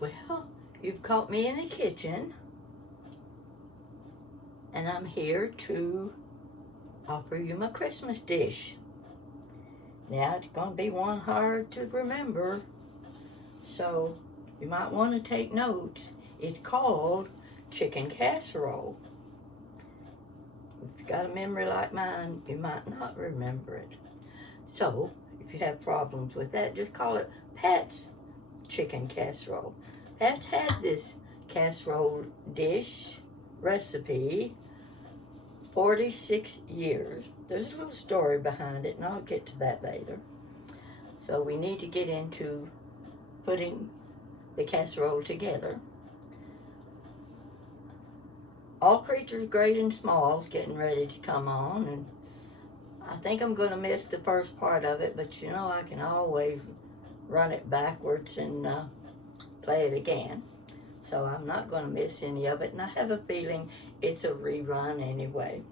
Well, you've caught me in the kitchen, and I'm here to offer you my Christmas dish. Now, it's going to be one hard to remember, so you might want to take notes. It's called chicken casserole. If you've got a memory like mine, you might not remember it. So, if you have problems with that, just call it Pat's chicken casserole. Pat's had this casserole dish recipe 46 years. There's a little story behind it, and I'll get to that later. So we need to get into putting the casserole together. All Creatures Great and Small is getting ready to come on, and I think I'm going to miss the first part of it, but you know I can always run it backwards and play it again. So I'm not going to miss any of it, and I have a feeling it's a rerun anyway,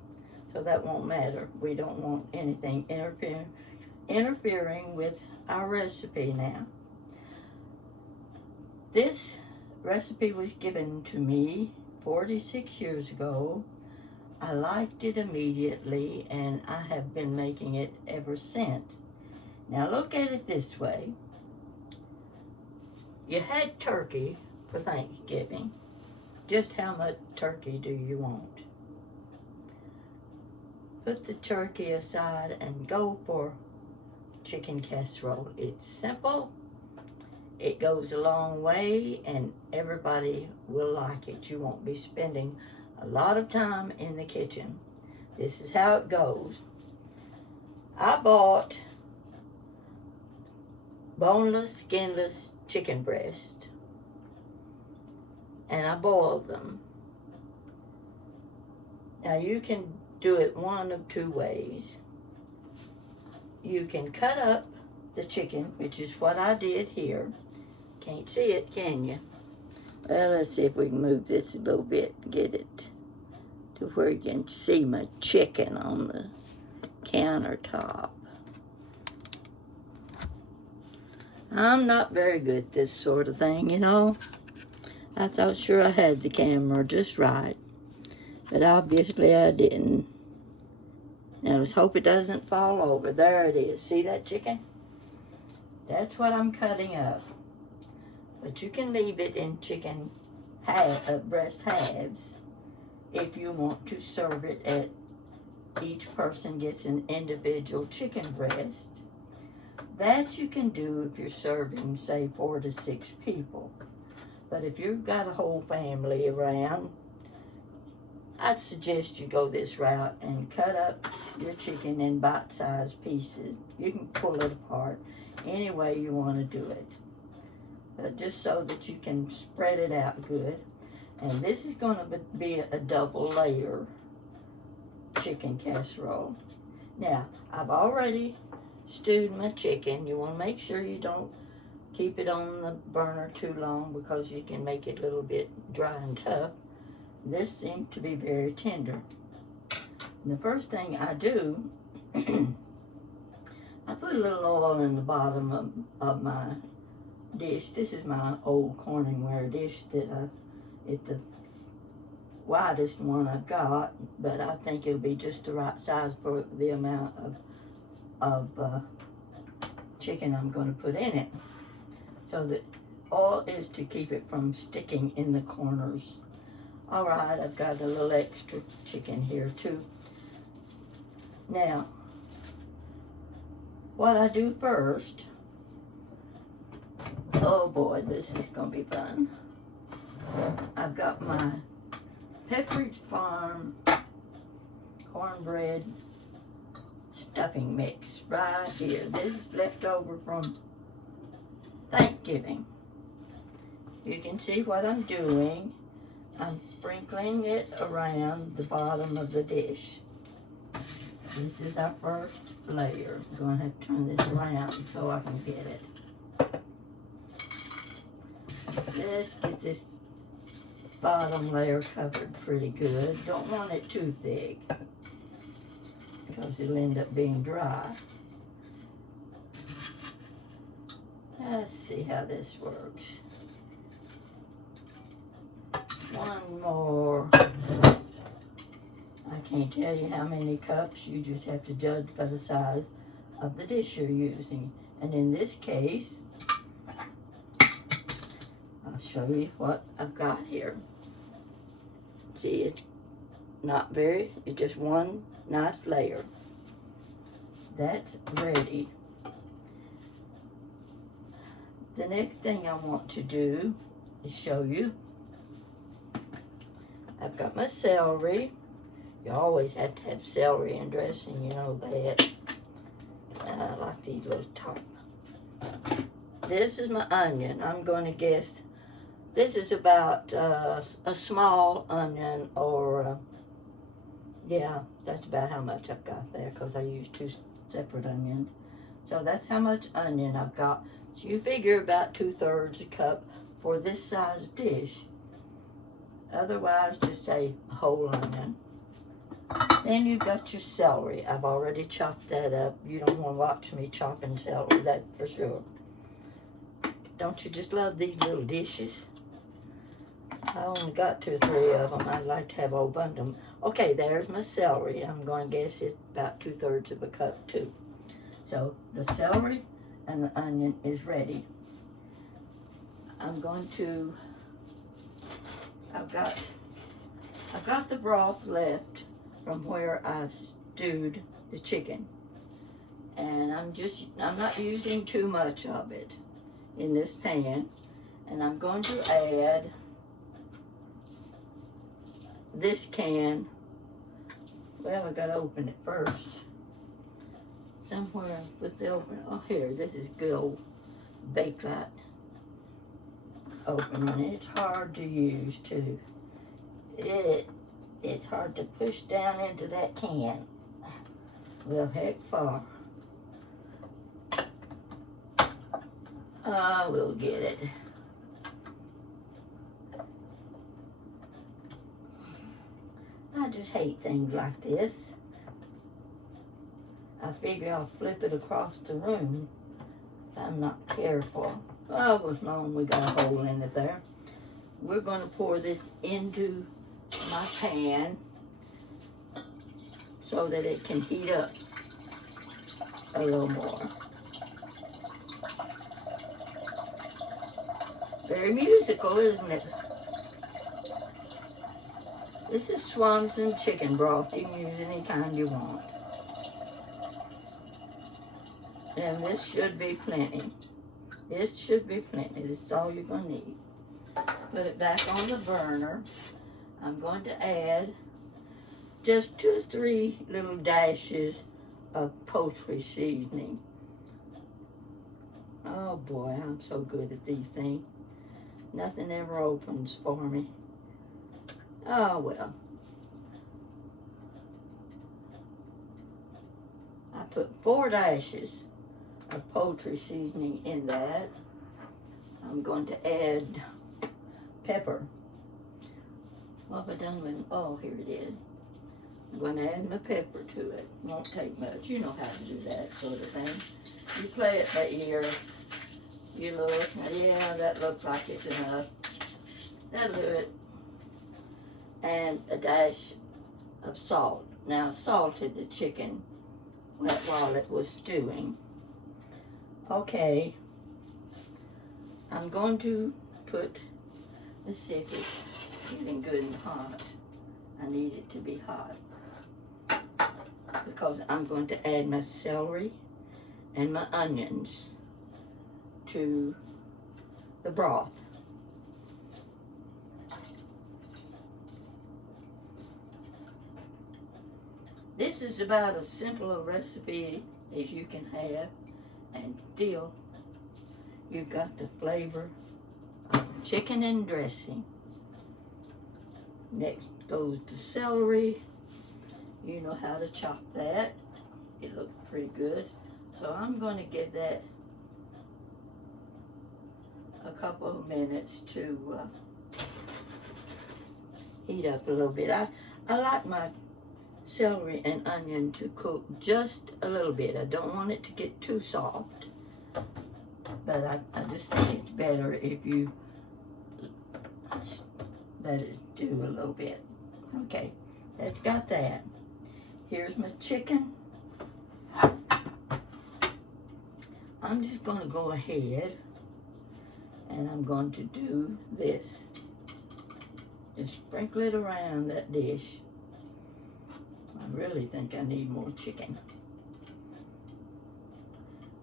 so that won't matter. We don't want anything interfering with our recipe now. This recipe was given to me 46 years ago. I liked it immediately, and I have been making it ever since. Now look at it this way. You had turkey for Thanksgiving. Just how much turkey do you want? Put the turkey aside and go for chicken casserole. It's simple, it goes a long way, and everybody will like it. You won't be spending a lot of time in the kitchen. This is how it goes. I bought boneless, skinless chicken breast, and I boiled them. Now you can do it one of two ways. You can cut up the chicken, which is what I did here. Can't see it, can you? Well, let's see if we can move this a little bit and get it to where you can see my chicken on the countertop. I'm not very good at this sort of thing, you know. I thought sure I had the camera just right, but obviously I didn't. Now let's hope it doesn't fall over. There it is. See that chicken? That's what I'm cutting up. But you can leave it in chicken breast halves if you want to serve it at each person gets an individual chicken breast. That you can do if you're serving, say, 4 to 6 people. But if you've got a whole family around, I'd suggest you go this route and cut up your chicken in bite-sized pieces. You can pull it apart any way you want to do it, but just so that you can spread it out good. And this is going to be a double layer chicken casserole. Now, I've already stewed my chicken. You want to make sure you don't keep it on the burner too long, because you can make it a little bit dry and tough. This seems to be very tender. And the first thing I do, I put a little oil in the bottom of my dish. This is my old Corningware dish that it's the widest one I've got, but I think it'll be just the right size for the amount of chicken I'm going to put in it. So the oil is to keep it from sticking in the corners. All right, I've got a little extra chicken here too. Now, what I do first, oh boy, this is going to be fun. I've got my Pepperidge Farm cornbread stuffing mix right here. This is left over from Thanksgiving. You can see what I'm doing. I'm sprinkling it around the bottom of the dish. This is our first layer. I'm going to have to turn this around so I can get it. Let's get this bottom layer covered pretty good. Don't want it too thick, because it'll end up being dry. Let's see how this works. one more. I can't tell you how many cups. You just have to judge by the size of the dish you're using. And in this case, I'll show you what I've got here. See, it's not very, it's just one nice layer. That's ready. The next thing I want to do is show you. I've got my celery. You always have to have celery in dressing, you know that. And I like these little top. This is my onion. I'm going to guess this is about a small onion, or yeah, that's about how much I've got there because I used 2 separate onions. So that's how much onion I've got. So you figure about 2/3 a cup for this size dish. Otherwise, just say a whole onion. Then you've got your celery. I've already chopped that up. You don't want to watch me chopping celery, that for sure. Don't you just love these little dishes? I only got 2 or 3 of them. I'd like to have a whole bunch of them. Okay, there's my celery. I'm going to guess it's about 2/3 of a cup too. So the celery and the onion is ready. I'm going to, I've got the broth left from where I stewed the chicken. And I'm not using too much of it in this pan. And I'm going to add this can. Well, I gotta open it first. Somewhere with the open, oh here, this is good old Bakelite opening. It's hard to use too. It's hard to push down into that can. Well, heck far. We'll get it. I just hate things like this. I figure I'll flip it across the room if I'm not careful. Oh, as long as we got a hole in it there. We're going to pour this into my pan so that it can heat up a little more. Very musical, isn't it? This is Swanson chicken broth. You can use any kind you want. And this should be plenty. This should be plenty. This is all you're going to need. Put it back on the burner. I'm going to add just 2 or 3 little dashes of poultry seasoning. Oh boy, I'm so good at these things. Nothing ever opens for me. Oh well. I put 4 dashes of poultry seasoning in that. I'm going to add pepper. What have I done with, oh, here it is. I'm going to add my pepper to it. Won't take much. You know how to do that sort of thing. You play it by ear. You look, yeah, that looks like it's enough. That'll do it. And a dash of salt. Now, I salted the chicken while it was stewing. Okay. I'm going to put, let's see if it's getting good and hot. I need it to be hot. Because I'm going to add my celery and my onions to the broth. This is about as simple a recipe as you can have, and still you've got the flavor of chicken and dressing. Next goes the celery. You know how to chop that. It looks pretty good. So I'm going to give that a couple of minutes to heat up a little bit. I like my celery and onion to cook just a little bit. I don't want it to get too soft. But I just think it's better if you let it do a little bit. Okay, that's got that. Here's my chicken. I'm just going to go ahead and I'm going to do this. Just sprinkle it around that dish. I really think I need more chicken.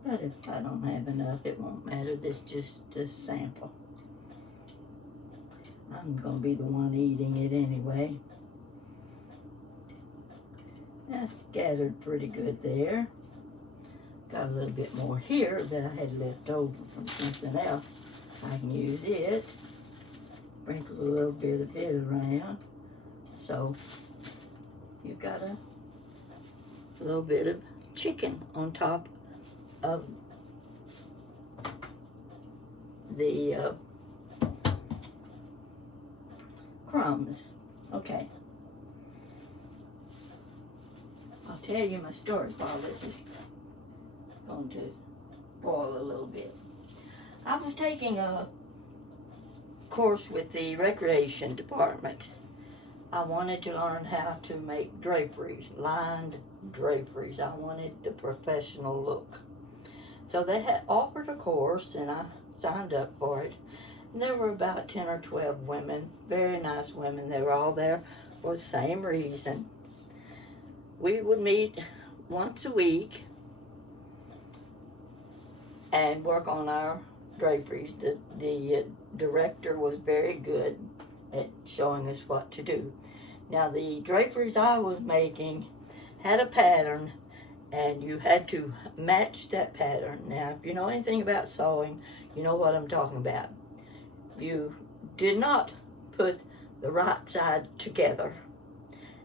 But if I don't have enough, it won't matter. This is just a sample. I'm going to be the one eating it anyway. That's gathered pretty good there. Got a little bit more here that I had left over from something else. I can use it. Sprinkle a little bit of it around. So you've got a little bit of chicken on top of the crumbs. Okay. I'll tell you my story while this is going to boil a little bit. I was taking a course with the recreation department. I wanted to learn how to make draperies, lined draperies. I wanted the professional look. So they had offered a course and I signed up for it. And there were about 10 or 12 women, very nice women. They were all there for the same reason. We would meet once a week and work on our draperies. The director was very good at showing us what to do. Now the draperies I was making had a pattern and you had to match that pattern. Now if you know anything about sewing, you know what I'm talking about. You did not put the right side together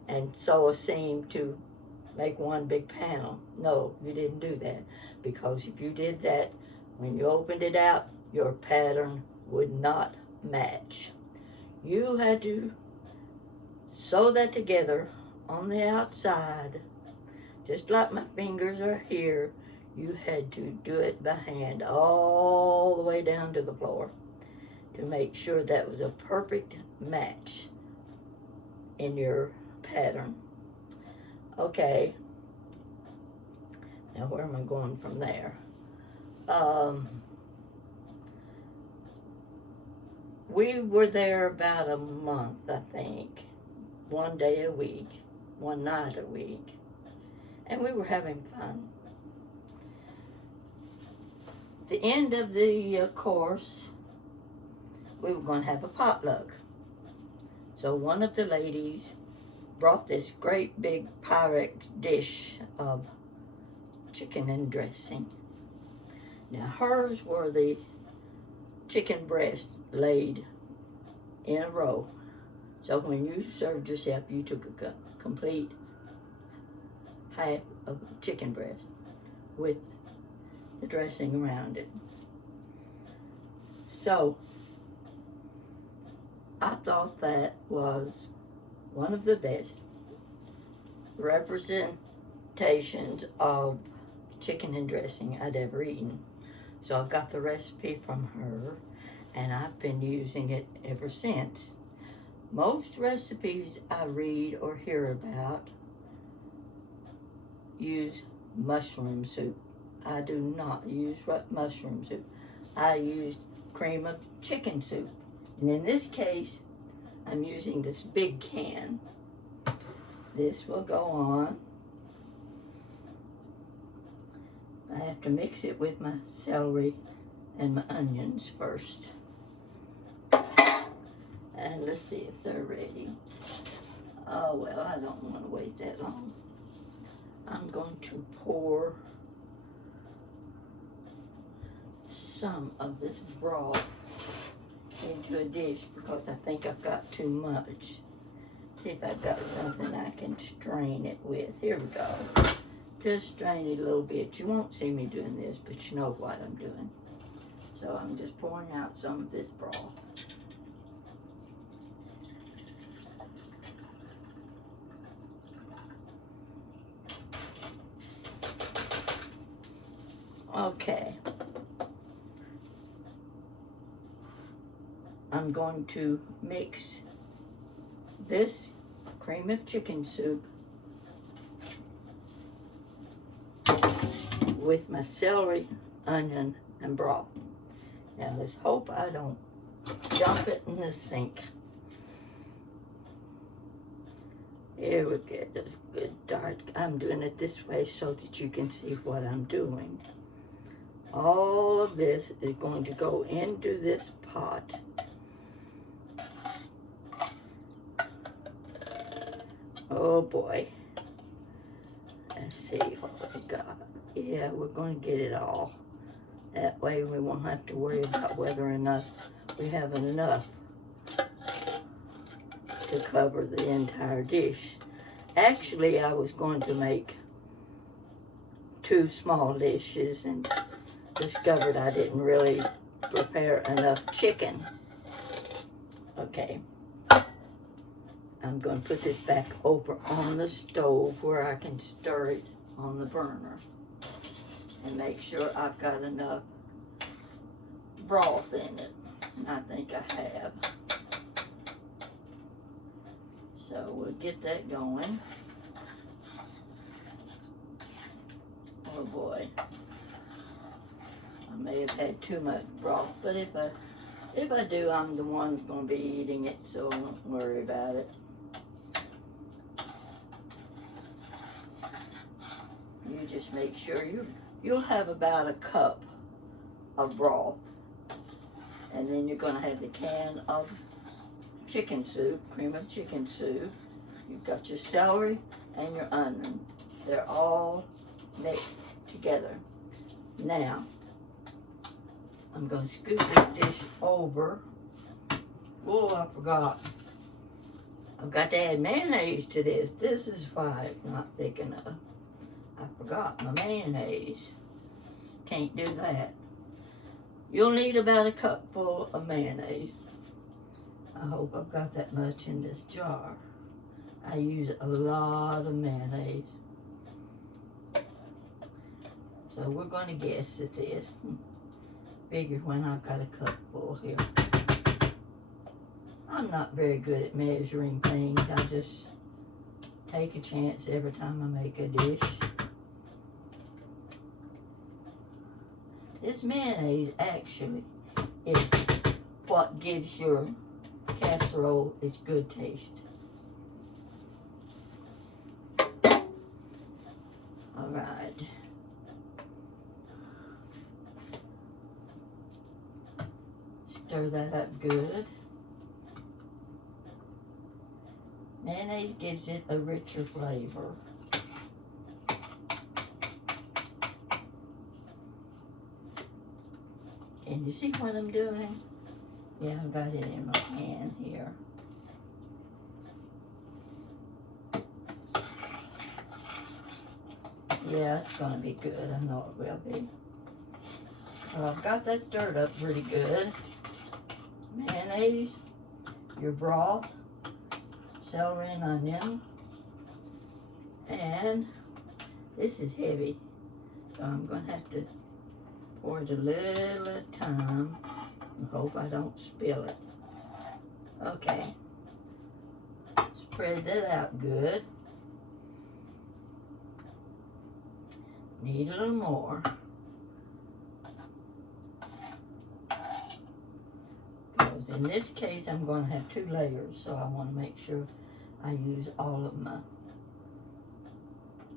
and sew a seam to make one big panel. No, you didn't do that, because if you did that, when you opened it out, your pattern would not match. You had to sew that together on the outside, just like my fingers are here. You had to do it by hand all the way down to the floor to make sure that was a perfect match in your pattern. Okay, now where am I going from there? We were there about a month, I think. One day a week, one night a week. And we were having fun. At the end of the course, we were going to have a potluck. So one of the ladies brought this great big Pyrex dish of chicken and dressing. Now hers were the chicken breast laid in a row. So when you served yourself, you took a complete half of chicken breast with the dressing around it. So I thought that was one of the best representations of chicken and dressing I'd ever eaten. So I got the recipe from her and I've been using it ever since. Most recipes I read or hear about use mushroom soup. I do not use mushroom soup. I use cream of chicken soup. And in this case, I'm using this big can. This will go on. I have to mix it with my celery and my onions first. And let's see if they're ready. Oh, well, I don't want to wait that long. I'm going to pour some of this broth into a dish because I think I've got too much. See if I've got something I can strain it with. Here we go. Just strain it a little bit. You won't see me doing this, but you know what I'm doing. So I'm just pouring out some of this broth. Okay. I'm going to mix this cream of chicken soup with my celery, onion, and broth. Now let's hope I don't dump it in the sink. Here we get this good dark. I'm doing it this way so that you can see what I'm doing. All of this is going to go into this pot. Oh boy. Let's see what we got. Yeah, we're going to get it all. That way we won't have to worry about whether or not we have enough to cover the entire dish. Actually, I was going to make 2 small dishes and discovered I didn't really prepare enough chicken. Okay. I'm going to put this back over on the stove where I can stir it on the burner and make sure I've got enough broth in it. And I think I have. So we'll get that going. Oh boy. I may have had too much broth, but if I do, I'm the one that's going to be eating it, so don't worry about it. You just make sure you'll have about a cup of broth. And then you're going to have the can of chicken soup, cream of chicken soup. You've got your celery and your onion. They're all mixed together. Now, I'm going to scoop this dish over. Oh, I forgot. I've got to add mayonnaise to this. This is why it's not thick enough. I forgot my mayonnaise. Can't do that. You'll need about a cupful of mayonnaise. I hope I've got that much in this jar. I use a lot of mayonnaise. So we're going to guess at this. Figure when I've got a cupful here. I'm not very good at measuring things. I just take a chance every time I make a dish. This mayonnaise actually is what gives your casserole its good taste. All right. Stir that up good. Mayonnaise gives it a richer flavor. Can you see what I'm doing? Yeah, I've got it in my pan here. Yeah, it's gonna be good. I know it will be. Well, I've got that stirred up pretty good. Mayonnaise, your broth, celery and onion, and this is heavy, so I'm gonna have to pour it a little at a time and hope I don't spill it. Okay, spread that out good. Need a little more. Because in this case, I'm going to have 2 layers, so I want to make sure I use all of my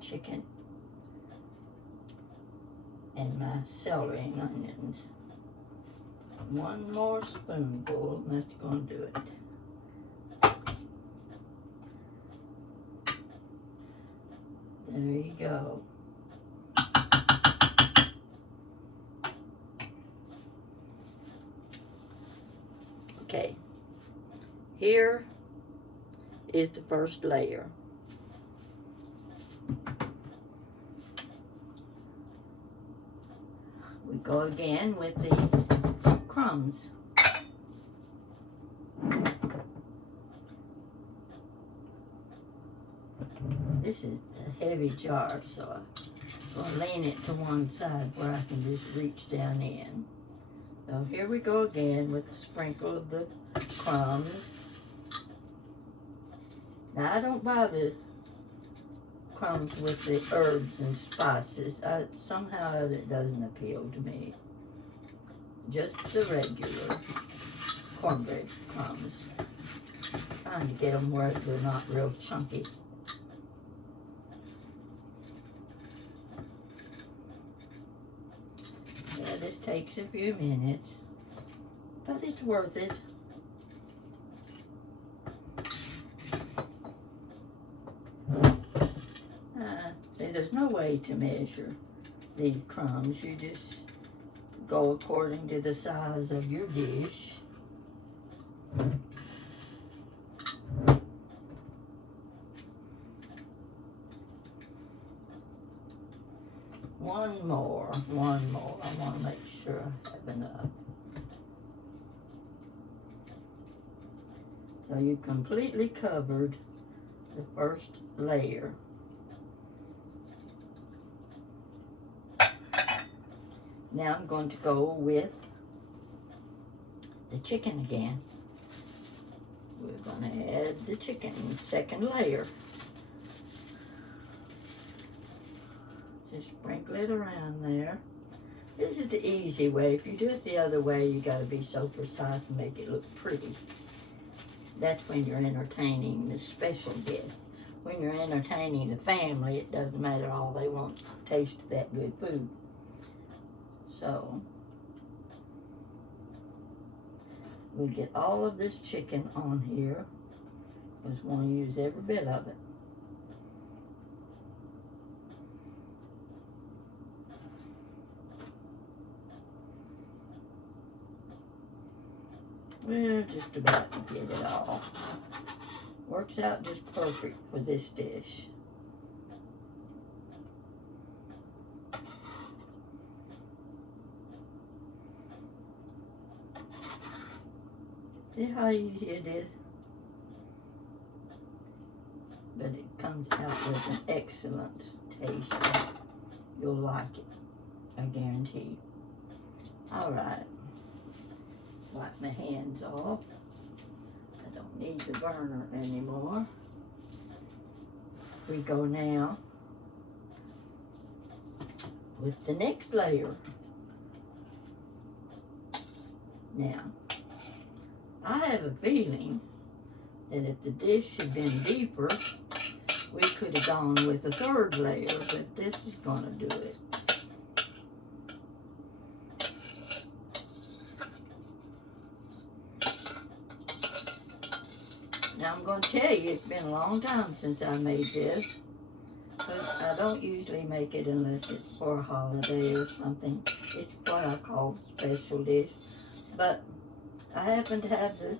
chicken and my celery and onions. 1 more spoonful, and that's going to do it. There you go. Okay, here is the first layer. We go again with the crumbs. This is a heavy jar, so I'm going to lean it to one side where I can just reach down in. So here we go again with a sprinkle of the crumbs. Now, I don't buy the crumbs with the herbs and spices. Somehow it doesn't appeal to me. Just the regular cornbread crumbs. Trying to get them where they're not real chunky. Yeah, this takes a few minutes, but it's worth it. See, there's no way to measure these crumbs. You just go according to the size of your dish. One more. I want to make sure I have enough. So you completely covered the first layer. Now I'm going to go with the chicken again. We're going to add the chicken, second layer. Just sprinkle it around there. This is the easy way. If you do it the other way, you got to be so precise and make it look pretty. That's when you're entertaining the special guest. When you're entertaining the family, it doesn't matter. All they want to taste that good food. So, we get all of this chicken on here. Just want to use every bit of it. We're just about to get it all. Works out just perfect for this dish. See how easy it is? But it comes out with an excellent taste. You'll like it, I guarantee. All right. Wipe my hands off. I don't need the burner anymore. We go now with the next layer. Now, I have a feeling that if the dish had been deeper, we could have gone with a third layer, but this is going to do it. Now I'm going to tell you, it's been a long time since I made this, but I don't usually make it unless it's for a holiday or something. It's what I call special dish. But I happened to have the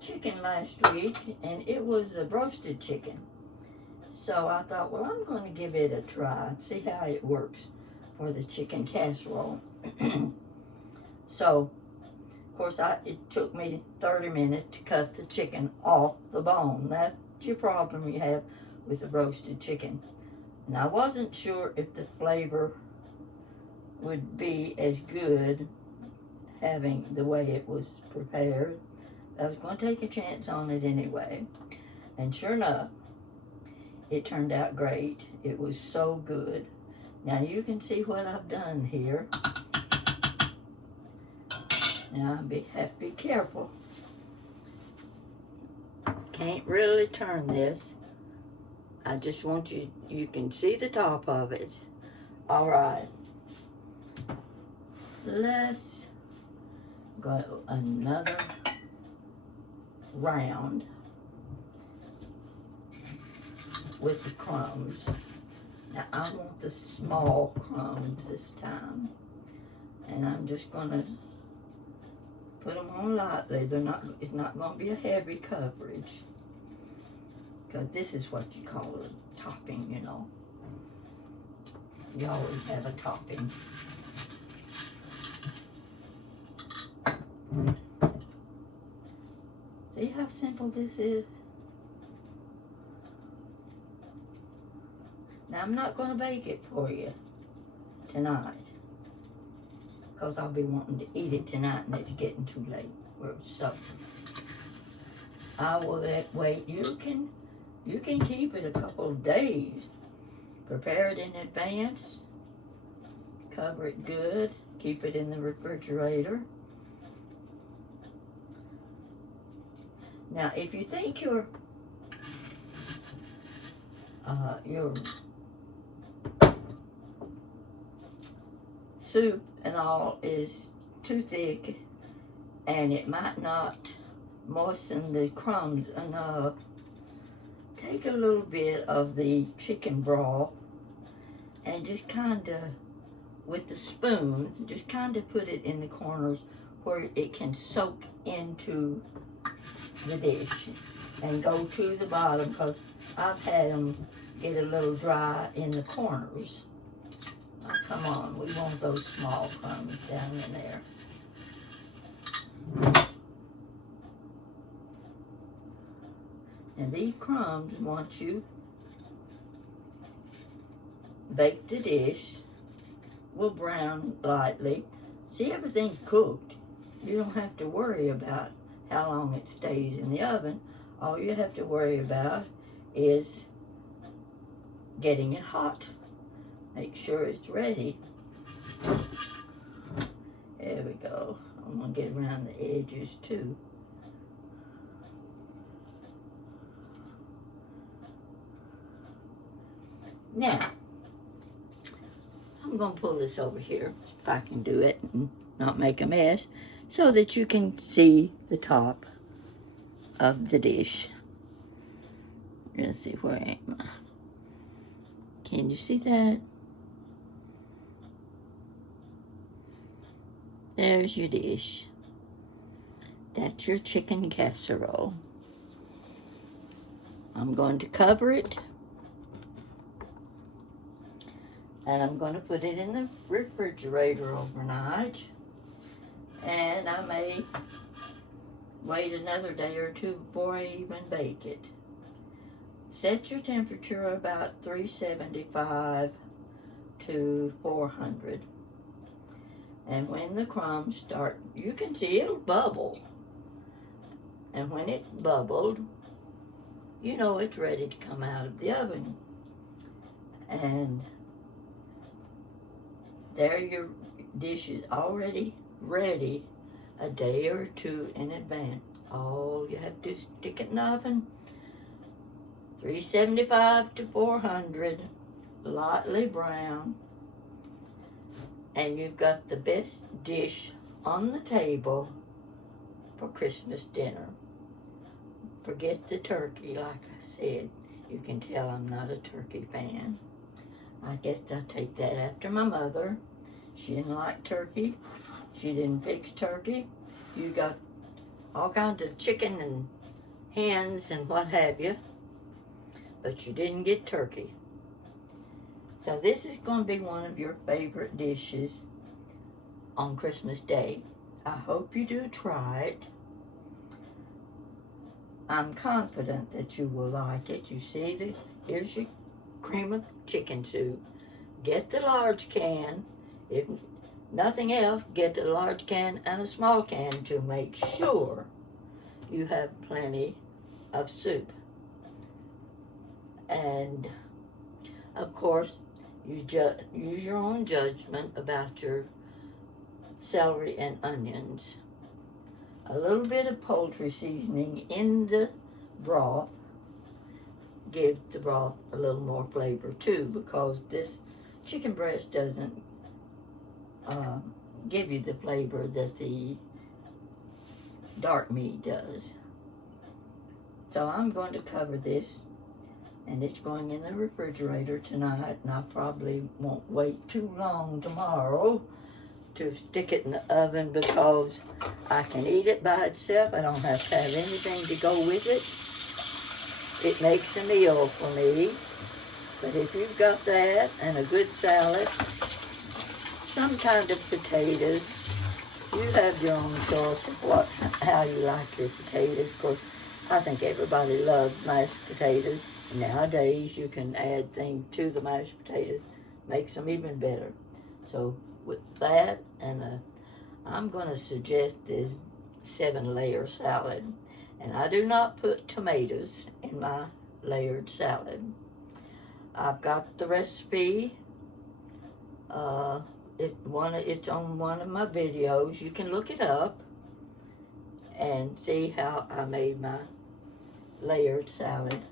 chicken last week, and it was a roasted chicken. So I thought, well, I'm going to give it a try, see how it works for the chicken casserole. So, of course, it took me 30 minutes to cut the chicken off the bone. That's your problem you have with the roasted chicken. And I wasn't sure if the flavor would be as good having the way it was prepared. I was going to take a chance on it anyway. And sure enough, it turned out great. It was so good. Now you can see what I've done here. Now I have to be careful. Can't really turn this. I just want you can see the top of it. All right. Let's go another round with the crumbs. Now I want the small crumbs this time. And I'm just gonna put them on lightly. It's not going to be a heavy coverage. Because this is what you call a topping, you know. You always have a topping. See how simple this is? Now I'm not going to bake it for you tonight, because I'll be wanting to eat it tonight and it's getting too late. So I will wait. You can You can keep it a couple of days. Prepare it in advance. Cover it good. Keep it in the refrigerator. Now, if you think your soup and all is too thick and it might not moisten the crumbs enough, take a little bit of the chicken broth and just kind of, with the spoon, just kind of put it in the corners where it can soak into the dish and go to the bottom, because I've had them get a little dry in the corners. Oh, come on, we want those small crumbs down in there. And these crumbs, once you bake the dish, will brown lightly. See, everything's cooked. You don't have to worry about how long it stays in the oven. All you have to worry about is getting it hot. Make sure it's ready. There we go. I'm gonna get around the edges too. Now, I'm gonna pull this over here, if I can do it and not make a mess, so that you can see the top of the dish. Let's see, where am I? Can you see that? There's your dish. That's your chicken casserole. I'm going to cover it, and I'm going to put it in the refrigerator overnight, and I may wait another day or two before I even bake it. Set your temperature about 375 to 400. And when the crumbs start, you can see it'll bubble. And when it's bubbled, you know it's ready to come out of the oven. And there your dish is already ready a day or two in advance. All you have to do is stick it in the oven, 375 to 400, lightly brown, and you've got the best dish on the table for Christmas dinner. Forget the turkey, like I said. You can tell I'm not a turkey fan. I guess I'll take that after my mother. She didn't like turkey. She didn't fix turkey. You got all kinds of chicken and hens and what have you, but you didn't get turkey. So this is going to be one of your favorite dishes on Christmas Day. I hope you do try it. I'm confident that you will like it. You see, here's your cream of chicken soup. Get the large can. If nothing else, get a large can and a small can to make sure you have plenty of soup. And of course, you use your own judgment about your celery and onions. A little bit of poultry seasoning in the broth gives the broth a little more flavor too, because this chicken breast doesn't give you the flavor that the dark meat does. So I'm going to cover this, and it's going in the refrigerator tonight, and I probably won't wait too long tomorrow to stick it in the oven, because I can eat it by itself. I don't have to have anything to go with it. It makes a meal for me. But if you've got that and a good salad, some kind of potatoes, you have your own choice of how you like your potatoes. Of course, I think everybody loves mashed potatoes. Nowadays, you can add things to the mashed potatoes, makes them even better. So with that, and I'm going to suggest this 7-layer salad. And I do not put tomatoes in my layered salad. I've got the recipe. It's on one of my videos. You can look it up and see how I made my layered salad.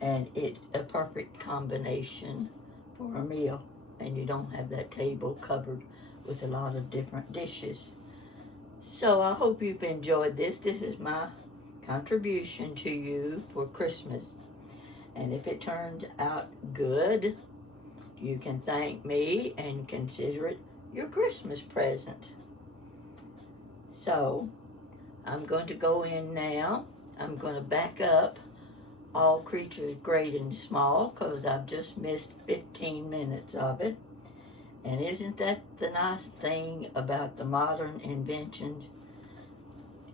And it's a perfect combination for a meal. And you don't have that table covered with a lot of different dishes. So I hope you've enjoyed this. This is my contribution to you for Christmas. And if it turns out good, you can thank me and consider it your Christmas present. So I'm going to go in now. I'm going to back up All Creatures Great and Small because I've just missed 15 minutes of it. And isn't that the nice thing about the modern inventions?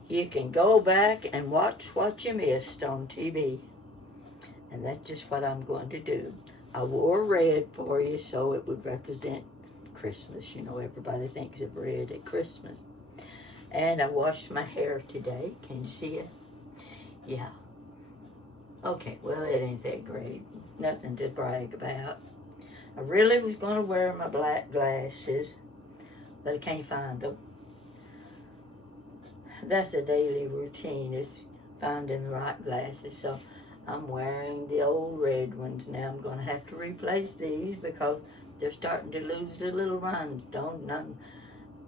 You can go back and watch what you missed on TV. And that's just what I'm going to do. I wore red for you so it would represent Christmas. You know, everybody thinks of red at Christmas. And I washed my hair today. Can you see it? Yeah. Okay, well, it ain't that great. Nothing to brag about. I really was going to wear my black glasses, but I can't find them. That's a daily routine, is finding the right glasses. So I'm wearing the old red ones now. I'm going to have to replace these because they're starting to lose their little rhinestone. And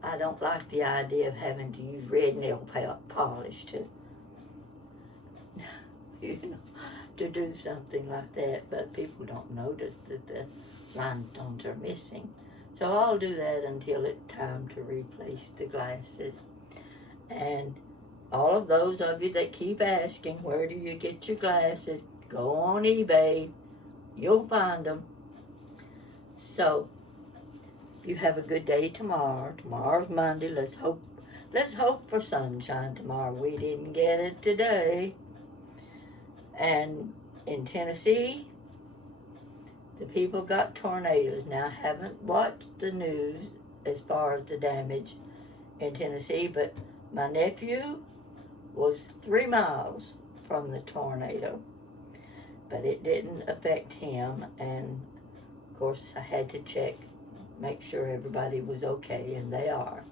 I don't like the idea of having to use red nail polish to, to do something like that. But people don't notice that the rhinestones are missing. So I'll do that until it's time to replace the glasses. And all of those of you that keep asking, where do you get your glasses? Go on eBay. You'll find them. So, you have a good day tomorrow. Tomorrow's Monday. Let's hope for sunshine tomorrow. We didn't get it today. And in Tennessee, the people got tornadoes. Now, I haven't watched the news as far as the damage in Tennessee, but my nephew was 3 miles from the tornado, but it didn't affect him. And of course, I had to check, make sure everybody was okay, and they are.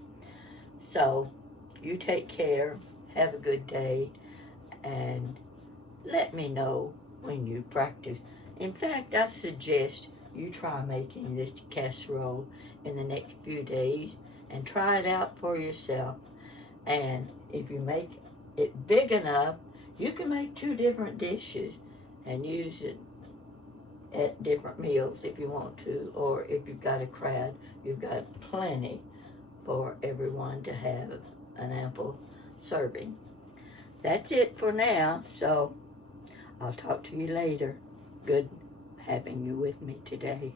So, you take care, have a good day, and let me know when you practice. In fact, I suggest you try making this casserole in the next few days and try it out for yourself. And if you make it big enough, you can make 2 different dishes and use it at different meals if you want to, or if you've got a crowd, you've got plenty for everyone to have an ample serving. That's it for now, so I'll talk to you later. Good having you with me today.